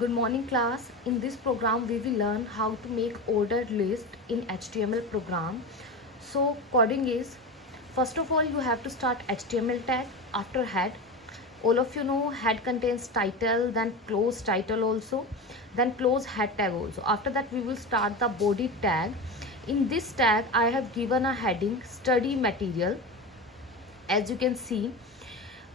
Good morning class. In this program we will learn how to make ordered list in HTML program. So coding is, first of all you have to start HTML tag after head. All of you know head contains title, then close title also, then close head tag also. After that we will start the body tag. In this tag I have given a heading study material, as you can see.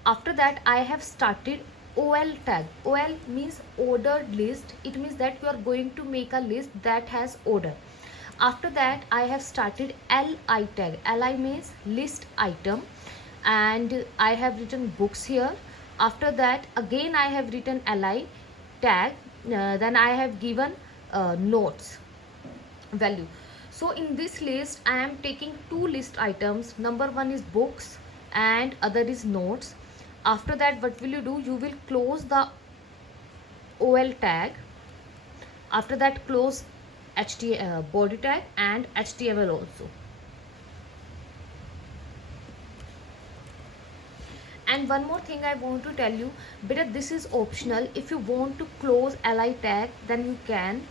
After that I have started OL tag. OL means ordered list. It means that you are going to make a list that has order. After that I have started LI tag. LI means list item, and I have written books here. After that again I have written LI tag. Then I have given notes value. So in this list I am taking two list items. Number one is books and other is notes. After that what will you do? You will close the OL tag. After that close body tag and HTML also. And one more thing I want to tell you, better this is optional. If you want to close li tag, then you can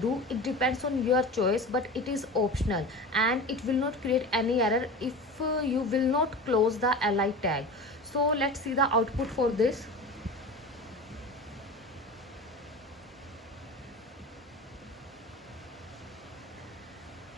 do. It depends on your choice, but it is optional and it will not create any error if you will not close the li tag. So let's see the output for this.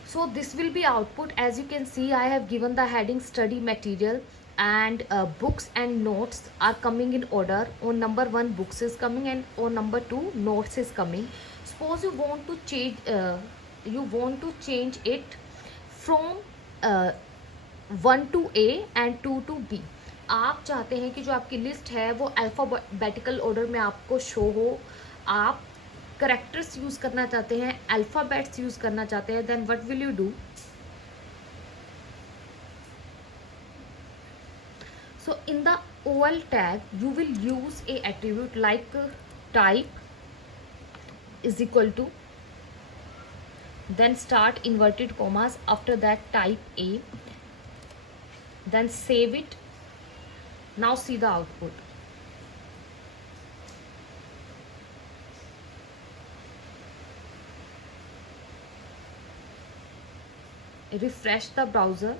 So this will be output. As you can see, I have given the heading study material, and books and notes are coming in order. On number one books is coming, and on number two notes is coming. Suppose you want to change it from 1 to A and 2 to B. आप चाहते हैं कि जो आपकी list है वो alphabetical order में आपको शो हो. आप करेक्टर्स यूज करना चाहते हैं, अल्फ़ाबेट्स यूज करना चाहते हैं, then what will you do? So in the OL tag you will use a attribute like type is equal to, then start inverted commas, after that type A, then save it. Now see the output. Refresh the browser.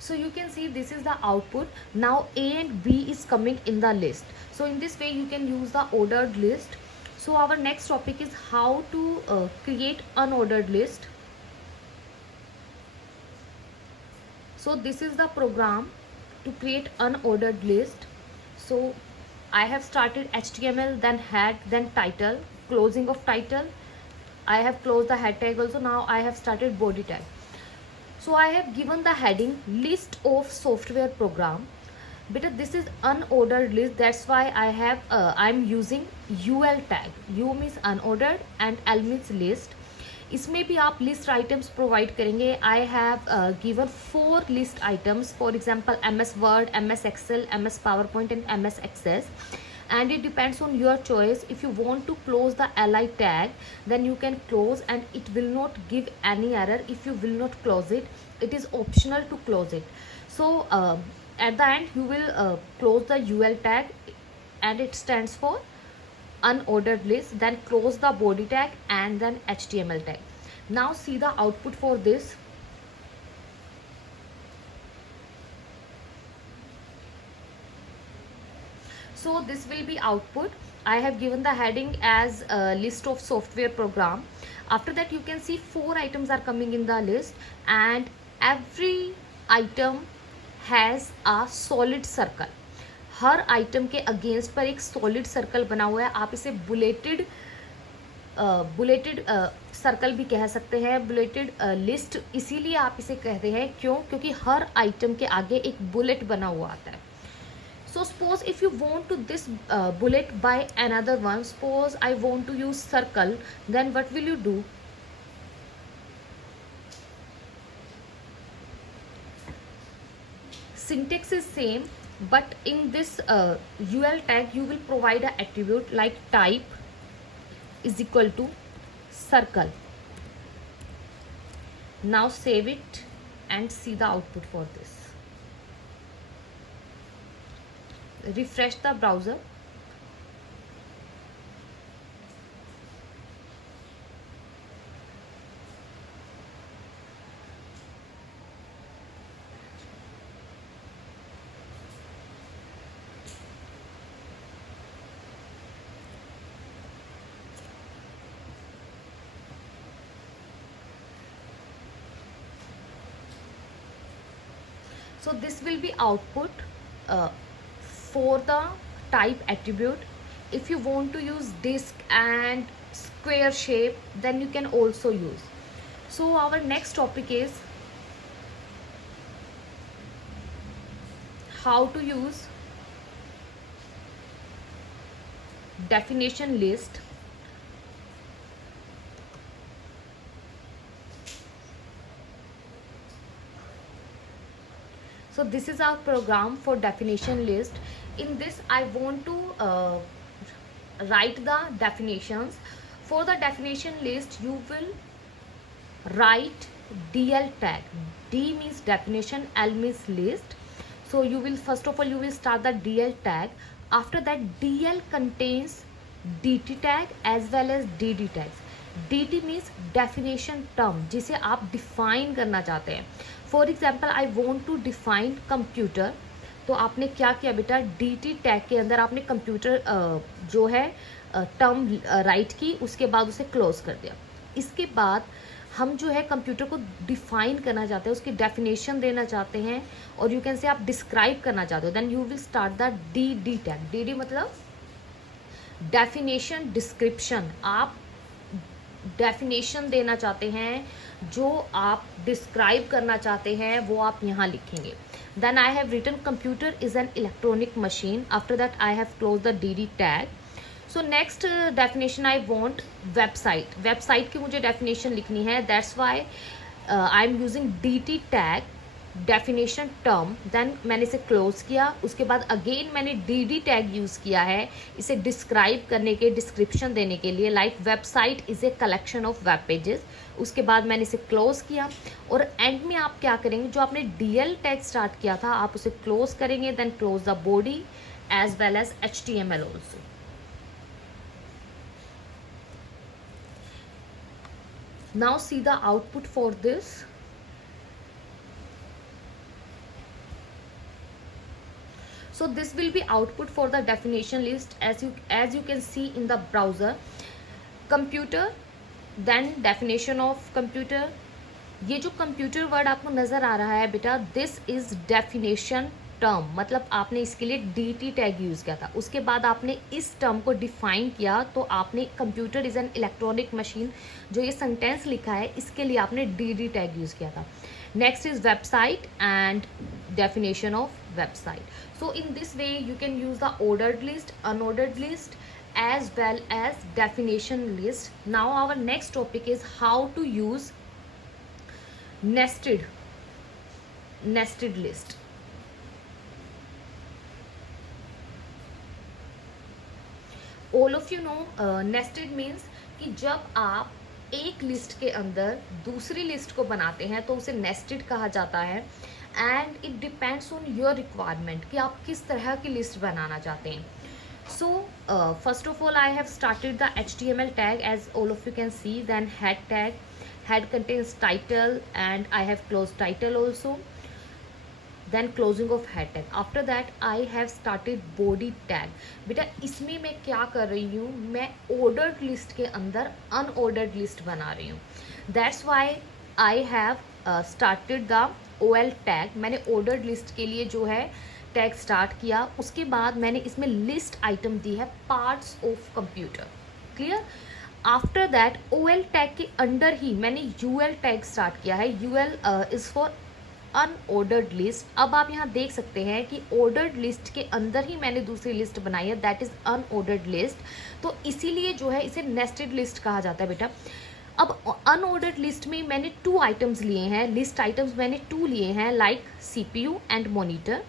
So you can see this is the output. Now A and B is coming in the list. So in this way you can use the ordered list. So our next topic is how to create unordered list. So this is the program to create unordered list. So I have started HTML, then head, then title, closing of title. I have closed the head tag also. Now I have started body tag. So I have given the heading list of software program. But this is unordered list, that's why I'm using UL tag. U means unordered and L means list. इसमें भी आप list items provide करेंगे. I have given 4 list items, for example MS Word, MS Excel, MS PowerPoint and MS Access. And it depends on your choice. If you want to close the li tag, then you can close and it will not give any error. If you will not close it, it is optional to close it. So at the end you will close the UL tag and it stands for unordered list, then close the body tag and then HTML tag. Now see the output for this. So this will be output. I have given the heading as a list of software program. After that you can see 4 items are coming in the list and every item has a solid circle. Her item के against पर एक solid circle बना हुआ है. आप इसे bulleted circle भी कह सकते हैं, बुलेटेड लिस्ट इसीलिए आप इसे कहते हैं. क्यों? क्योंकि हर आइटम के आगे एक बुलेट बना हुआ आता है. So suppose if you want to this bullet by another one, suppose I want to use circle, then what will you do? Syntax is same, but in this UL tag you will provide an attribute like type is equal to circle. Now save it and see the output for this. Refresh the browser. So this will be output for the type attribute. If you want to use disk and square shape, then you can also use. So our next topic is how to use definition list. So this is our program for definition list. In this I want to write the definitions. For the definition list you will write DL tag. D means definition, L means list. So you will first of all you will start the DL tag. After that DL contains DT tag as well as DD tags. DT means definition term, जिसे आप define करना चाहते हैं. For example I want to define computer, तो आपने क्या किया बेटा, DT टैग के अंदर आपने कंप्यूटर जो है टर्म राइट की, उसके बाद उसे क्लोज कर दिया. इसके बाद हम जो है कंप्यूटर को डिफाइन करना चाहते हैं, उसकी डेफिनेशन देना चाहते हैं, और यू कैन से आप डिस्क्राइब करना चाहते हो, then you will start the DD tag. DD मतलब डेफिनेशन डिस्क्रिप्शन. आप डेफिनेशन देना चाहते हैं, जो आप डिस्क्राइब करना चाहते हैं वो आप यहाँ लिखेंगे. Then I have written computer is an electronic machine. After that I have close the DD tag. So next definition I want website. Website की मुझे डेफिनेशन लिखनी है, that's why I am using DT tag definition term. Then मैंने इसे close किया. उसके बाद again मैंने DD टैग यूज़ किया है इसे डिस्क्राइब करने के, डिस्क्रिप्शन देने के लिए, like website is a collection of web pages. उसके बाद मैंने इसे क्लोज किया, और एंड में आप क्या करेंगे, जो आपने DL टैग स्टार्ट किया था आप उसे क्लोज करेंगे. Then close the body as well as HTML also. Now see the output for this. So this will be output for the definition list as you can see in the browser. Computer, then definition of computer. ये जो computer word आपको नज़र आ रहा है बेटा, this is definition term, मतलब आपने इसके लिए DT टैग यूज़ किया था. उसके बाद आपने इस टर्म को डिफाइन किया, तो आपने computer is an electronic machine, जो ये सेंटेंस लिखा है इसके लिए आपने DD टैग यूज़ किया था. Next is website and definition of website. So in this way you can use the ordered list, unordered list as well as definition list. Now our next topic is how to use nested list. All of you know nested means कि जब आप एक list के अंदर दूसरी list को बनाते हैं तो उसे नेस्टेड कहा जाता है. And it depends on your requirement कि आप किस तरह की लिस्ट बनाना चाहते हैं. So first of all I have started the HTML tag as all of you can see. Then head tag, head contains title and I have close title also. Then closing of head tag. After that I have started body tag. बेटा इसमें मैं क्या कर रही हूँ, मैं ordered list के अंदर अनऑर्डर्ड लिस्ट बना रही हूँ. That's why I have started the OL tag. मैंने ऑर्डर्ड लिस्ट के लिए जो है टैग स्टार्ट किया. उसके बाद मैंने इसमें लिस्ट आइटम दी है parts of computer. Clear. After that OL tag के अंडर ही मैंने UL टैग स्टार्ट किया है. UL is for unordered list. अब आप यहाँ देख सकते हैं कि ऑर्डर्ड लिस्ट के अंदर ही मैंने दूसरी लिस्ट बनाई है, दैट इज़ अनऑर्डर्ड लिस्ट. तो इसीलिए जो है इसे नेस्टेड लिस्ट कहा जाता है बेटा. अब अनऑर्डर्ड लिस्ट में मैंने 2 आइटम्स लिए हैं, लिस्ट आइटम्स मैंने 2 लिए हैं, लाइक CPU एंड मॉनिटर.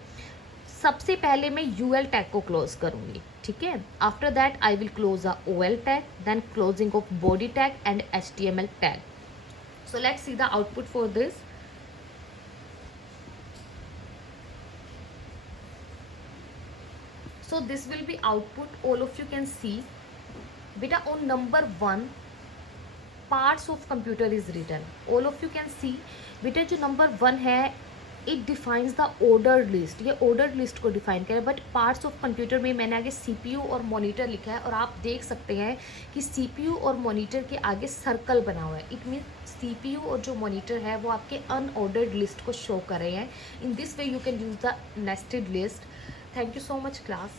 सबसे पहले मैं UL टैग को क्लोज करूँगी, ठीक है. After that I will close the OL tag, then closing of body tag and HTML tag. So let's see the output for this. So this will be output, all of you can see. Beta on number 1 parts of computer is written. All of you can see. Beta जो number 1 है it defines the ordered list. ये ordered list को define करे, but parts of computer में मैंने आगे CPU और monitor लिखा है, और आप देख सकते हैं कि CPU और monitor के आगे सर्कल बना हुआ है. It means CPU और जो मॉनिटर है वो आपके अनऑर्डर्ड लिस्ट को शो कर रहे हैं. In this way you can use the nested list. Thank you so much class.